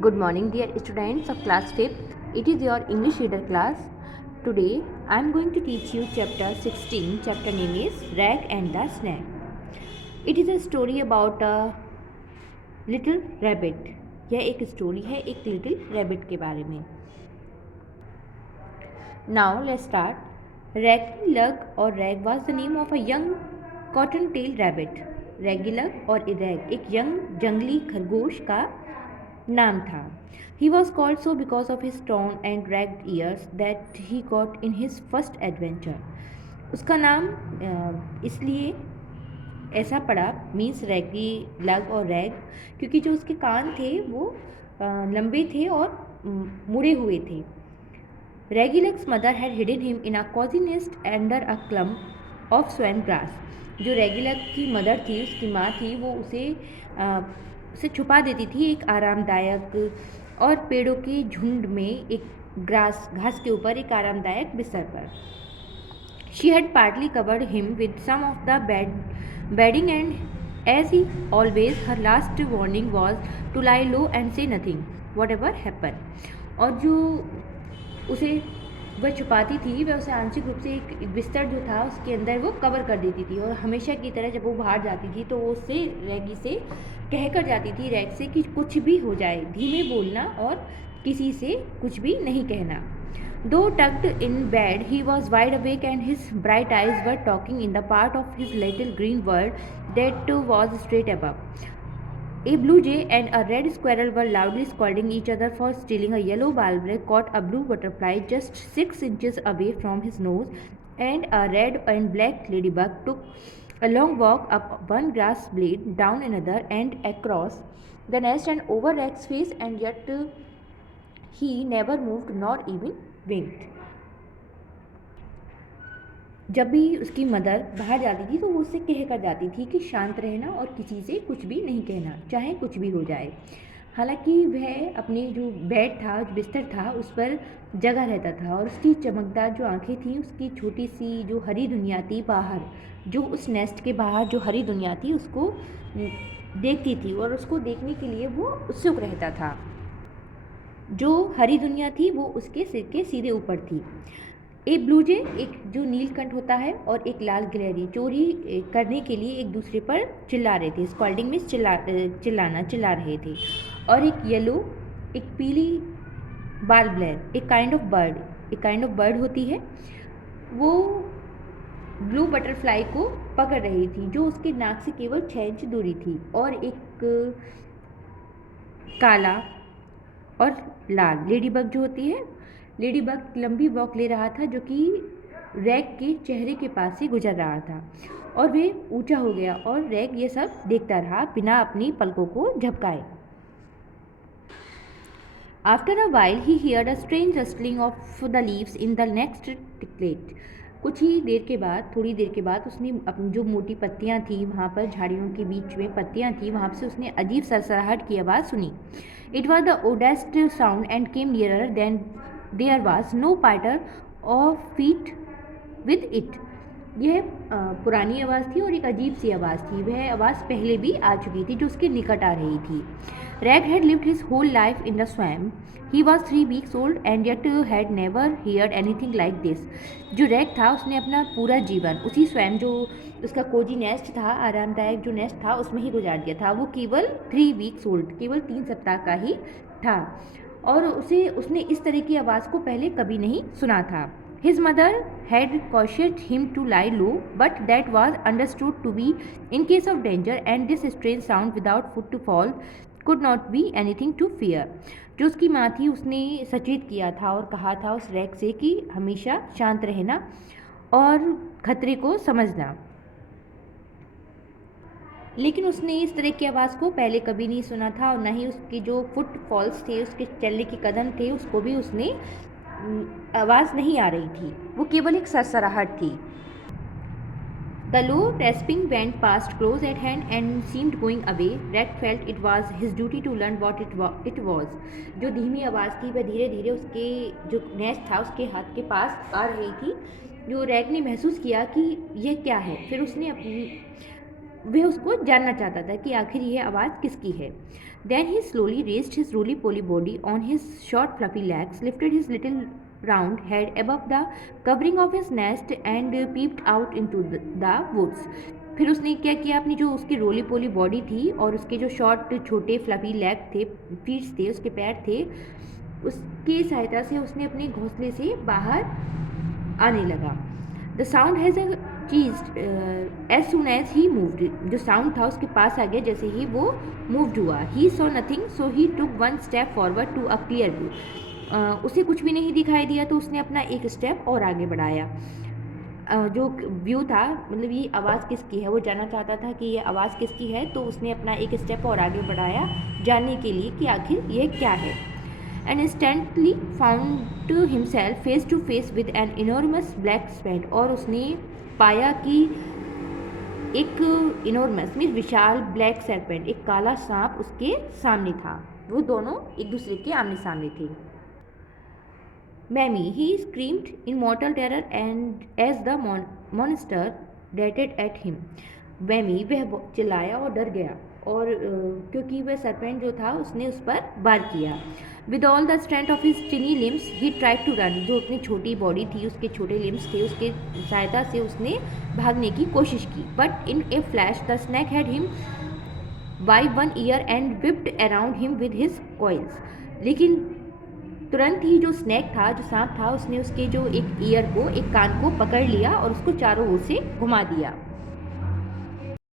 Good morning, dear students of class 5th. It is your English reader class. Today, I am going to teach you chapter 16. Chapter name is Rag and the Snake. It is a story about a little rabbit. यह एक story है एक little rabbit के बारे में. Now let's start. Raggy Lug or Rag was the name of a young cotton-tailed rabbit. Raggy Lug और Rag एक young जंगली खरगोश का नाम था. He was called so because of his torn and ragged ears that he got in his first adventure. उसका नाम इसलिए ऐसा पड़ा मीन्स रैगी लग और रैग क्योंकि जो उसके कान थे वो लंबे थे और मुड़े हुए थे. Raggy Lug's mother had hidden him in a cozy nest under a clump of swamp grass. जो रैगी लग की मदर थी उसकी माँ थी वो उसे छुपा देती थी एक आरामदायक और पेड़ों के झुंड में एक घास के ऊपर एक आरामदायक बिस्तर पर. She had partly covered him with some of the bedding and as he always her last warning was to lie low and say nothing whatever happened. और जो उसे वह छुपाती थी वह उसे आंशिक रूप से एक बिस्तर जो था उसके अंदर वो कवर कर देती थी और हमेशा की तरह जब वो बाहर जाती थी तो वो उससे रैगी से कह कर जाती थी रैग से कि कुछ भी हो जाए धीमे बोलना और किसी से कुछ भी नहीं कहना. Though tucked in bed, he was wide awake and his bright eyes were talking in the part of his little green world that was straight above. A blue jay and a red squirrel were loudly scolding each other for stealing a yellow barbel caught a blue butterfly just 6 inches away from his nose, and a red and black ladybug took a long walk up one grass blade, down another, and across the nest and over Rag's face, and yet he never moved nor even winked. जब भी उसकी mother बाहर जाती थी तो वो उससे कह कर जाती थी कि शांत रहना और किसी से कुछ भी नहीं कहना चाहे कुछ भी हो जाए. हालांकि वह अपने जो बेड था जो बिस्तर था उस पर जगा रहता था और उसकी चमकदार जो आंखें थीं उसकी छोटी सी जो हरी दुनिया थी बाहर जो उस नेस्ट के बाहर जो हरी दुनिया थी उसको देखती थी और उसको देखने के लिए वो उत्सुक रहता था. जो हरी दुनिया थी वो उसके सिर के सीधे ऊपर थी. एक ब्लू जे एक जो नीलकंठ होता है और एक लाल गिलहरी चोरी करने के लिए एक दूसरे पर चिल्ला रहे थे. स्कॉल्डिंग में चिल्ला रहे थे. और एक येलो एक पीली बालब्लैर एक काइंड ऑफ बर्ड होती है वो ब्लू बटरफ्लाई को पकड़ रही थी जो उसके नाक से केवल 6 इंच दूरी थी. और एक काला और लाल लेडीबग जो होती है लेडीबग लंबी वॉक ले रहा था जो कि रैग के चेहरे के पास से गुजर रहा था और वे ऊंचा हो गया और रैग ये सब देखता रहा बिना अपनी पलकों को झपकाए. After a while he heard a strange rustling of the leaves in the next thicket. कुछ ही देर के बाद थोड़ी देर के बाद उसने अपनी जो मोटी पत्तियां थी वहाँ पर झाड़ियों के बीच में पत्तियां थी वहाँ से उसने अजीब सरसराहट की आवाज़ सुनी. It was the oddest sound and came nearer then there was no patter of feet with it. यह पुरानी आवाज़ थी और एक अजीब सी आवाज़ थी. वह आवाज़ पहले भी आ चुकी थी जो उसके निकट आ रही थी. Rag had lived his whole life in the swamp. He was 3 weeks old and yet had never heard anything like this. जो रैग था उसने अपना पूरा जीवन उसी स्वयं जो उसका कोजी नेस्ट था आरामदायक जो नेस्ट था उसमें ही गुजार दिया था. वो केवल 3 weeks old केवल 3 सप्ताह का ही था और उसने इस तरह की आवाज़ को पहले कभी नहीं सुना था. His mother had cautioned him to lie low, but that was understood to be in case of danger, and this strange sound without foot to fall could not be anything to fear. जो उसकी माँ थी उसने सचेत किया था और कहा था उस रैग से कि हमेशा शांत रहना और खतरे को समझना. लेकिन उसने इस तरह की आवाज़ को पहले कभी नहीं सुना था और न ही उसके जो फुट फॉल्स थे उसके चलने के कदम थे उसको भी उसने आवाज़ नहीं आ रही थी. वो केवल एक सरसराहट थी. The low rasping went past close at hand and seemed going away. Rag felt it was his duty to learn what it was. जो धीमी आवाज़ थी वह धीरे धीरे उसके जो नेस्ट था उसके हाथ के पास आ रही थी. जो रैग ने महसूस किया कि यह क्या है. फिर उसने वह उसको जानना चाहता था कि आखिर यह आवाज़ किसकी है। Then he slowly raised his roly poly body on his short fluffy legs, lifted his little round head above the covering of his nest and peeped out into the woods. फिर उसने क्या किया, अपनी जो उसकी रोली पोली बॉडी थी और उसके जो शॉर्ट छोटे फ्लफी लेग थे, फीट्स थे, उसके पैर थे, उसकी सहायता से उसने अपने घोंसले से बाहर आने लगा। The sound has ceased as soon as he moved, जो साउंड था उसके पास आ गया जैसे ही वो मूव्ड हुआ। He saw nothing so he took one step forward to a clear view. उसे कुछ भी नहीं दिखाई दिया तो उसने अपना एक स्टेप और आगे बढ़ाया। जो व्यू था, मतलब ये आवाज़ किसकी है, वो जानना चाहता था कि ये आवाज़ किसकी है, तो उसने अपना एक स्टेप और आगे बढ़ाया जानने के लिए कि आखिर ये क्या है। And instantly found himself face to face with an enormous black serpent, और उसने पाया कि एक इनॉर्मस मीन्स विशाल ब्लैक सर्पेंट, एक काला सांप उसके सामने था। वो दोनों एक दूसरे के आमने सामने थे। Mammy, he screamed in mortal terror and as the monster डेटेड एट हिम। मैमी, वह चिल्लाया और डर गया, और क्योंकि वह सरपेंट जो था उसने उस पर वार किया। With all the strength of his tiny limbs he tried to run, जो अपनी छोटी बॉडी थी, उसके छोटे लिम्स थे, उसके सहायता से उसने भागने की कोशिश की। But in A flash the snake had him by one year and whipped around him with his coils. लेकिन तुरंत ही जो स्नैक था, जो सांप था, उसने उसके जो एक ईयर को, एक कान को पकड़ लिया और उसको चारों ओर से घुमा दिया।